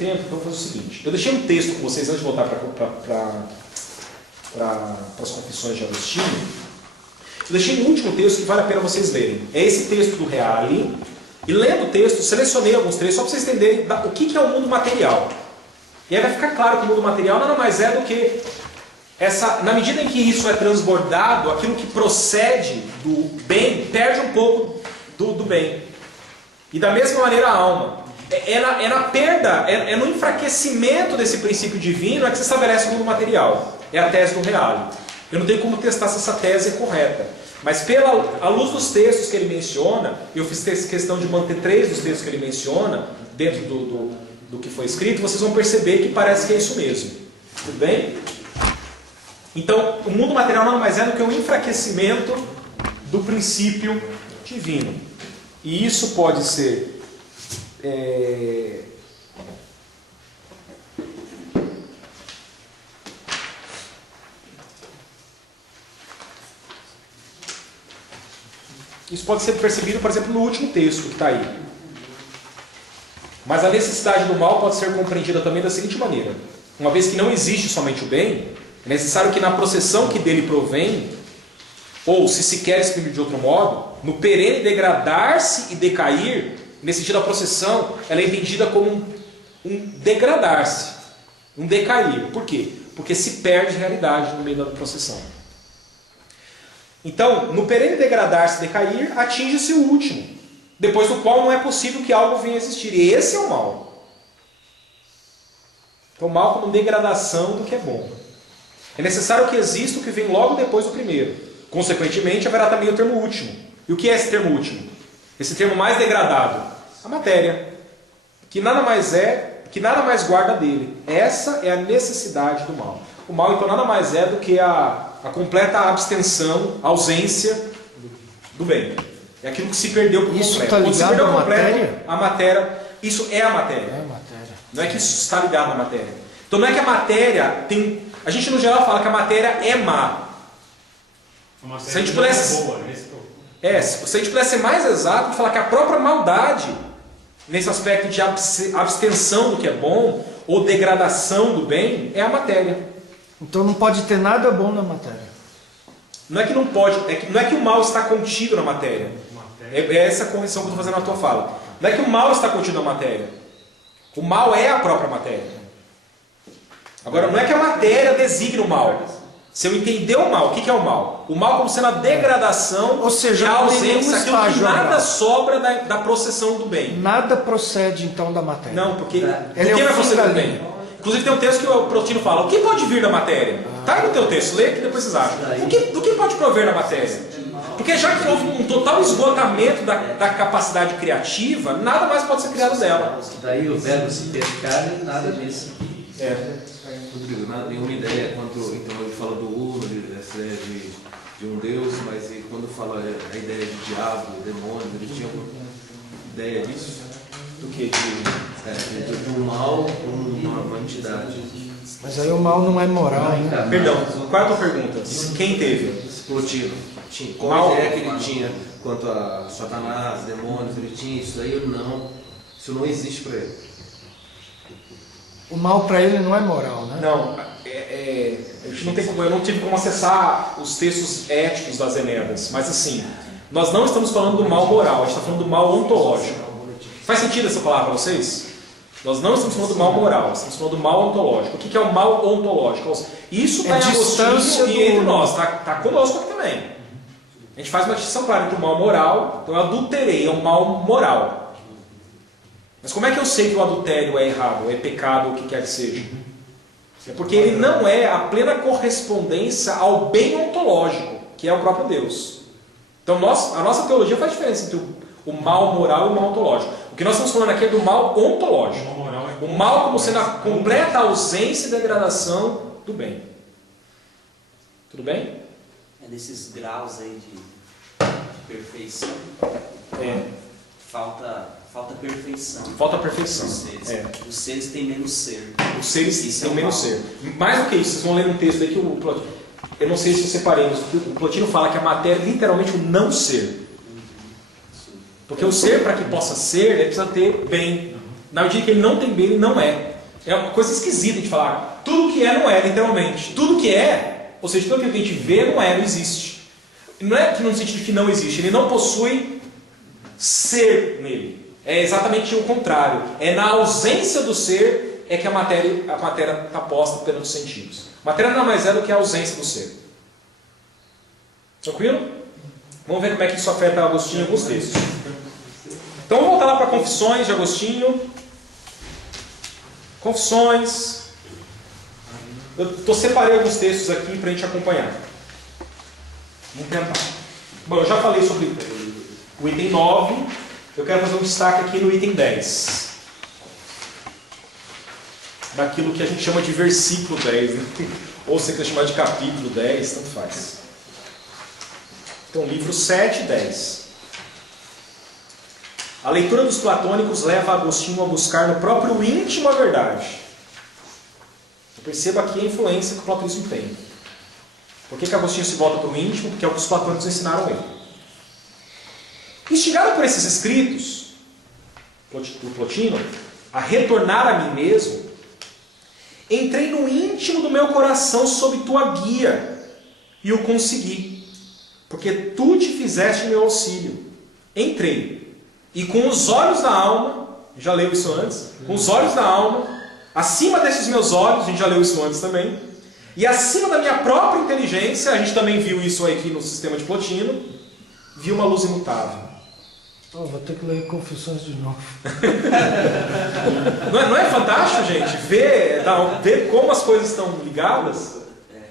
tempo, então eu vou fazer o seguinte. Eu deixei um texto com vocês antes de voltar para as Confissões de Agostinho. Eu deixei um último texto que vale a pena vocês lerem. É esse texto do Reale. E lendo o texto, selecionei alguns trechos só para vocês entenderem o que é o mundo material. E aí vai ficar claro que o mundo material nada mais é do que na medida em que isso é transbordado, aquilo que procede do bem perde um pouco do bem. E da mesma maneira a alma. É na perda, é no enfraquecimento desse princípio divino é que se estabelece o mundo material. É a tese do Reale. Eu não tenho como testar se essa tese é correta. Mas à luz dos textos que ele menciona, eu fiz questão de manter 3 dos textos que ele menciona dentro do que foi escrito, vocês vão perceber que parece que é isso mesmo. Tudo bem? Então, o mundo material nada mais é do que um enfraquecimento do princípio divino. E isso pode ser isso pode ser percebido, por exemplo, no último texto que está aí. Mas a necessidade do mal pode ser compreendida também da seguinte maneira. Uma vez que não existe somente o bem, é necessário que na processão que dele provém, ou se se quer exprimir de outro modo, no perene degradar-se e decair, nesse sentido a processão, ela é entendida como um degradar-se, um decair. Por quê? Porque se perde realidade no meio da processão. Então, no perene degradar-se e decair, atinge-se o último, depois do qual não é possível que algo venha a existir. E esse é o mal. Então, o mal como degradação do que é bom. É necessário que exista o que vem logo depois do primeiro. Consequentemente, haverá também o termo último. E o que é esse termo último? Esse termo mais degradado? A matéria. Que nada mais guarda dele. Essa é a necessidade do mal. O mal, então, nada mais é do que a completa abstenção, ausência do bem. É aquilo que se perdeu por completo. Isso está ligado à matéria? A matéria. Isso é a matéria. É a matéria. Não é que isso está ligado à matéria. Então não é que a matéria tem... A gente no geral fala que a matéria é má. Se a gente pudesse... se a gente pudesse ser mais exato, falar que a própria maldade, nesse aspecto de abstenção do que é bom, ou degradação do bem, é a matéria. Então não pode ter nada bom na matéria. Não é que não pode, não é que o mal está contido na matéria. É essa correção que eu estou fazendo na tua fala. Não é que o mal está contido na matéria. O mal é a própria matéria. Agora, não é que a matéria designa o mal. Se eu entender o mal, o que é o mal? O mal como sendo a degradação, ou seja, a ausência, aquilo que nada sobra da processão do bem. Nada procede então da matéria. Não, porque do que vai proceder do bem? Inclusive tem um texto que o Plotino fala, o que pode vir da matéria? Está aí no teu texto, lê que depois vocês acham. Do que pode prover da matéria? Porque já que houve um total esgotamento da capacidade criativa, nada mais pode ser criado dela. Daí o verbo se fez carne, nada disso. Rodrigo, nenhuma ideia quanto, então ele fala do uno, dessa ideia de um Deus, mas quando fala a ideia de diabo, demônio, ele tinha alguma ideia disso? Do que? Do mal como uma entidade. Mas aí o mal não é moral, né? Perdão, qual é a tua pergunta? Quem teve? Plotino. Qual a ideia que ele tinha quanto a Satanás, demônios, ele tinha isso daí ou não? Isso não existe para ele. O mal para ele não é moral, né? Não, eu não tive como acessar os textos éticos das Enedas, mas assim, nós não estamos falando do mal moral, a gente está falando do mal ontológico. Faz sentido essa palavra para vocês? Nós não estamos falando do mal moral, estamos falando do mal ontológico. O que é o mal ontológico? Isso está em Agostinho e entre nós, está conosco aqui também. A gente faz uma distinção clara entre o mal moral, então eu adulterei, é um mal moral. Mas como é que eu sei que o adultério é errado, é pecado, ou o que quer que seja? É porque ele não é a plena correspondência ao bem ontológico, que é o próprio Deus. Então a nossa teologia faz diferença entre o mal moral e o mal ontológico. O que nós estamos falando aqui é do mal ontológico. O mal como sendo a completa ausência e degradação do bem. Tudo bem? É desses graus aí de perfeição. Falta perfeição. Falta perfeição. Os seres têm menos ser. Os seres têm menos ser. Mais do que isso, vocês vão ler um texto aí que o Plotino... Eu não sei se eu separei, mas o Plotino fala que a matéria é literalmente o não ser. Porque o ser, para que possa ser, ele precisa ter bem. Na medida que ele não tem bem, ele não é. É uma coisa esquisita de falar. Tudo que é não é, literalmente. Tudo que é, ou seja, tudo que a gente vê não é, não existe. Não é que no sentido que não existe, ele não possui ser nele. É exatamente o contrário. É na ausência do ser é que a matéria está posta perante os sentidos. A matéria nada mais é do que a ausência do ser. Tranquilo? Vamos ver como é que isso afeta Agostinho em alguns textos. Então vamos voltar lá para Confissões de Agostinho. Confissões. Eu separei alguns textos aqui para a gente acompanhar. Vamos tentar. Bom, eu já falei sobre o item 9. Eu quero fazer um destaque aqui no item 10. Daquilo que a gente chama de versículo 10. Né? Ou você quer chamar de capítulo 10, tanto faz. Então, livro 7 e 10. A leitura dos platônicos leva Agostinho a buscar no próprio íntimo a verdade. Perceba aqui a influência que o platonismo tem. Por que Agostinho se volta para o íntimo? Porque é o que os platônicos ensinaram ele. Instigado por esses escritos, do Plotino, a retornar a mim mesmo, entrei no íntimo do meu coração sob tua guia e o consegui, porque tu te fizeste meu auxílio. Entrei, e com os olhos da alma, já leu isso antes, com os olhos da alma, acima desses meus olhos, a gente já leu isso antes também, e acima da minha própria inteligência, a gente também viu isso aqui no sistema de Plotino, vi uma luz imutável. Oh, vou ter que ler Confissões de novo. Não é fantástico, gente? Ver como as coisas estão ligadas?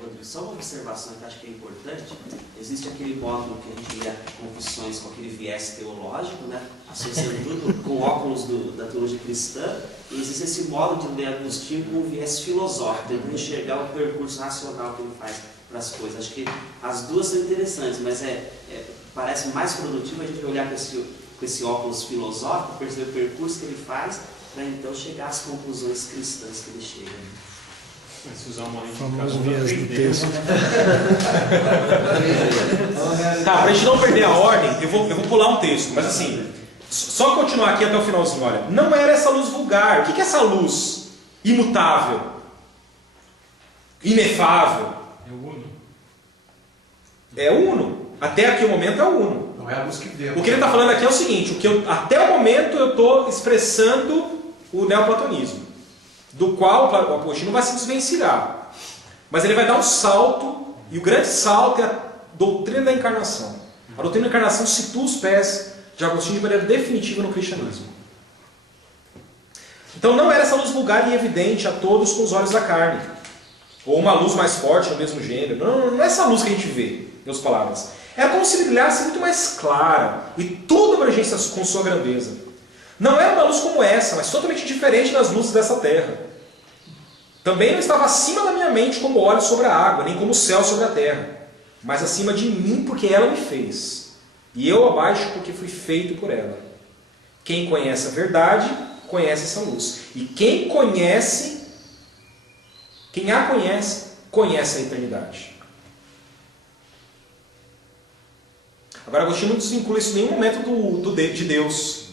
Rodrigo, só uma observação que eu acho que é importante. Existe aquele módulo que a gente lê Confissões com aquele viés teológico, né? Associando tudo com óculos da teologia cristã. E existe esse modo de ler Agostinho com um viés filosófico, tentando enxergar o percurso racional que ele faz para as coisas. Acho que as duas são interessantes, mas parece mais produtivo a gente olhar com esse óculos filosófico, perceber o percurso que ele faz, para então chegar às conclusões cristãs que ele chega. Se usar uma Famoso viés do texto. Tá, para a gente não perder a ordem, eu vou pular um texto, mas assim, só continuar aqui até o finalzinho. Olha, não era essa luz vulgar. O que é essa luz imutável? Inefável? É o uno. É o uno. Até aqui o momento é o uno. Não é a luz que vê. O que ele está falando aqui é o seguinte, até o momento eu estou expressando o neoplatonismo, do qual o Agostinho vai se desvencilhar. Mas ele vai dar um salto, e o grande salto é a doutrina da encarnação. A doutrina da encarnação situa os pés de Agostinho de maneira definitiva no cristianismo. Então não era essa luz vulgar e evidente a todos com os olhos da carne, ou uma luz mais forte no mesmo gênero. Não é essa luz que a gente vê, em outras palavras. Era como se brilhasse muito mais clara e tudo abrangência com sua grandeza. Não era uma luz como essa, mas totalmente diferente das luzes dessa terra. Também não estava acima da minha mente como óleo sobre a água, nem como o céu sobre a terra, mas acima de mim porque ela me fez, e eu abaixo porque fui feito por ela. Quem conhece a verdade, conhece essa luz. E quem a conhece, conhece a eternidade. Agora, Agostinho não desvincula isso em nenhum momento de Deus.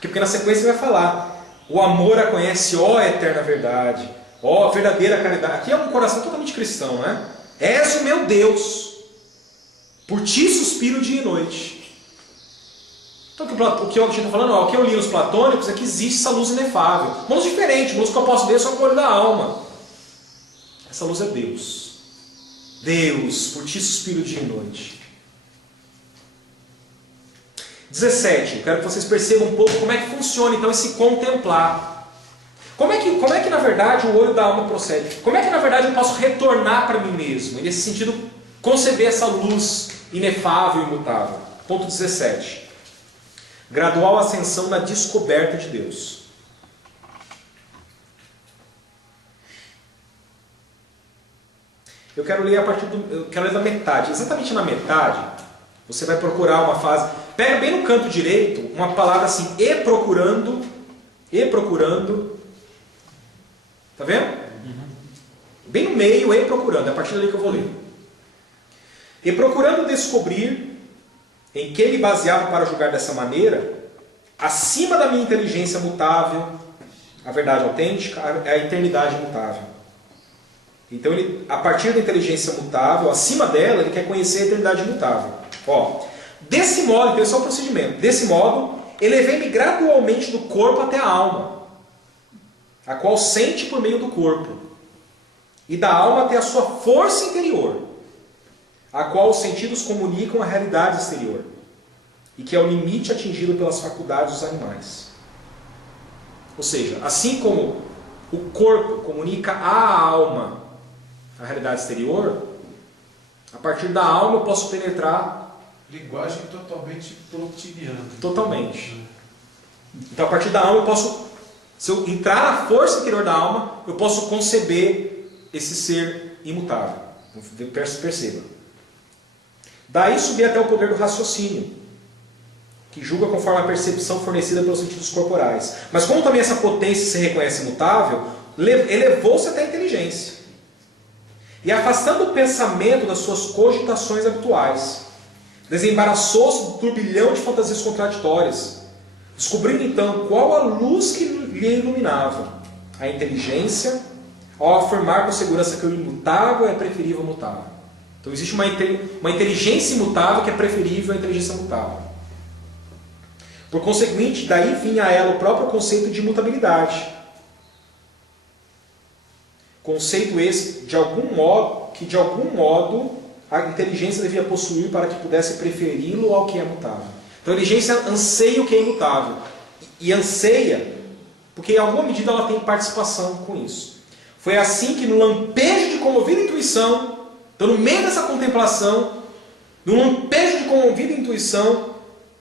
Porque na sequência ele vai falar: o amor a conhece, ó eterna verdade, ó verdadeira caridade. Aqui é um coração totalmente cristão, né? És o meu Deus, por ti suspiro dia e noite. Então o que o Agostinho está falando, o que eu li nos platônicos é que existe essa luz inefável. Uma luz diferente, uma luz que eu posso ver só com o olho da alma. Essa luz é Deus. Deus, por ti suspiro dia e noite. 17. Eu quero que vocês percebam um pouco como é que funciona então esse contemplar. Como é que na verdade o olho da alma procede? Como é que na verdade eu posso retornar para mim mesmo? E nesse sentido, conceber essa luz inefável e imutável. Ponto 17. Gradual ascensão na descoberta de Deus. Eu quero ler da metade. Exatamente na metade, você vai procurar uma fase. Pega bem no canto direito uma palavra assim, e procurando. Tá vendo? Bem no meio, e procurando. É a partir dali que eu vou ler. E procurando descobrir em que me baseava para julgar dessa maneira, acima da minha inteligência mutável, a verdade autêntica, é a eternidade imutável. Então, ele, a partir da inteligência mutável, acima dela, ele quer conhecer a eternidade imutável. Ó, desse modo, então esse é o procedimento. Desse modo, elevei-me gradualmente do corpo até a alma, a qual sente por meio do corpo, e da alma até a sua força interior, a qual os sentidos comunicam a realidade exterior, e que é o limite atingido pelas faculdades dos animais. Ou seja, assim como o corpo comunica à alma a realidade exterior, a partir da alma eu posso penetrar... Linguagem totalmente plotiniana. Totalmente. Então, a partir da alma eu posso... Se eu entrar na força interior da alma, eu posso conceber esse ser imutável. Perceba. Daí subir até o poder do raciocínio, que julga conforme a percepção fornecida pelos sentidos corporais. Mas como também essa potência se reconhece imutável, elevou-se até a inteligência. E afastando o pensamento das suas cogitações habituais, desembaraçou-se do turbilhão de fantasias contraditórias, descobrindo então qual a luz que lhe iluminava, a inteligência, ao afirmar com segurança que o imutável é preferível ao mutável. Então existe uma inteligência imutável que é preferível à inteligência mutável. Por conseguinte, daí vinha a ela o próprio conceito de imutabilidade. Conceito esse que de algum modo a inteligência devia possuir para que pudesse preferi-lo ao que é mutável. Então a inteligência anseia o que é imutável. E anseia porque em alguma medida ela tem participação com isso. Foi assim que no lampejo de comovida intuição, então no meio dessa contemplação, no lampejo de comovida intuição,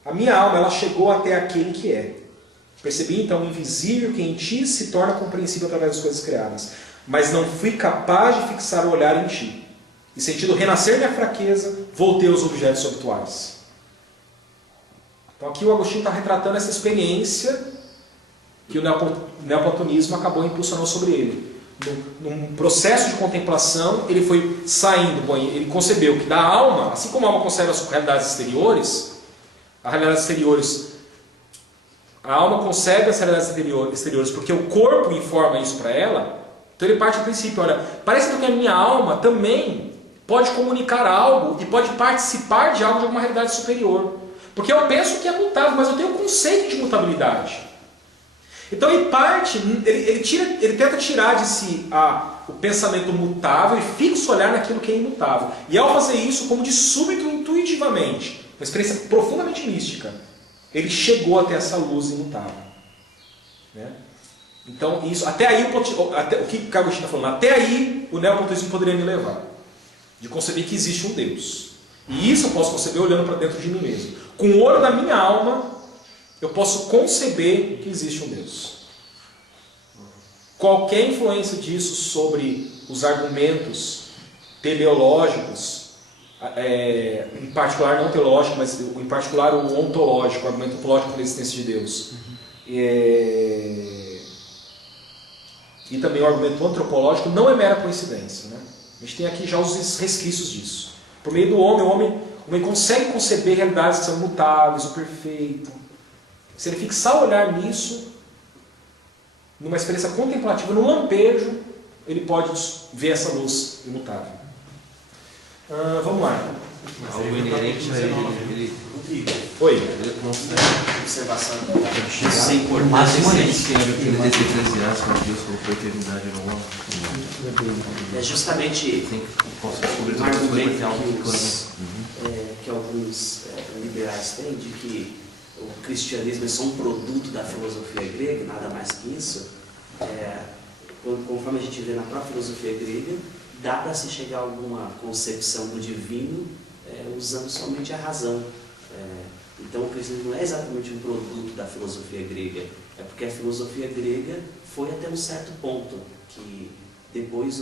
a minha alma ela chegou até aquele que é. Percebi então o invisível que em ti se torna compreensível através das coisas criadas. Mas não fui capaz de fixar o olhar em ti. E sentindo renascer minha fraqueza, voltei aos objetos habituais. Então aqui o Agostinho está retratando essa experiência que o neoplatonismo acabou impulsionando sobre ele. Num processo de contemplação, ele foi saindo, ele concebeu que da alma, assim como a alma concebe as realidades exteriores, a alma concebe as realidades exteriores porque o corpo informa isso para ela. Então ele parte do princípio, olha, parece que a minha alma também pode comunicar algo e pode participar de algo de alguma realidade superior. Porque eu penso que é mutável, mas eu tenho um conceito de mutabilidade. Então ele tenta tirar de si o pensamento mutável e fixa o olhar naquilo que é imutável. E ao fazer isso, como de súbito, intuitivamente, uma experiência profundamente mística, ele chegou até essa luz imutável. Né? Então, isso, até aí, o que Agostinho está falando? Até aí o neoplatonismo poderia me levar. De conceber que existe um Deus. E isso eu posso conceber olhando para dentro de mim mesmo. Com o olho da minha alma, eu posso conceber que existe um Deus. Qualquer influência disso sobre os argumentos teleológicos, em particular não teológico, mas em particular o ontológico, o argumento ontológico da existência de Deus, e também o argumento antropológico, não é mera coincidência. Né? A gente tem aqui já os resquícios disso. Por meio do homem, o homem consegue conceber realidades que são mutáveis, o perfeito. Se ele fixar o olhar nisso, numa experiência contemplativa, num lampejo, ele pode ver essa luz imutável. Vamos lá. Algo inerente a ele. Oi. Ele consegue. Observação. Isso é importante. Aquele desse Eclesiástico, Deus colocou a eternidade no homem. É justamente Posso descobrir um argumento que que alguns liberais têm, de que o cristianismo é só um produto da filosofia grega, nada mais que isso. Conforme a gente vê na própria filosofia grega, dá para se chegar a alguma concepção do divino usando somente a razão. Então o cristianismo não é exatamente um produto da filosofia grega, é porque a filosofia grega foi até um certo ponto, que depois o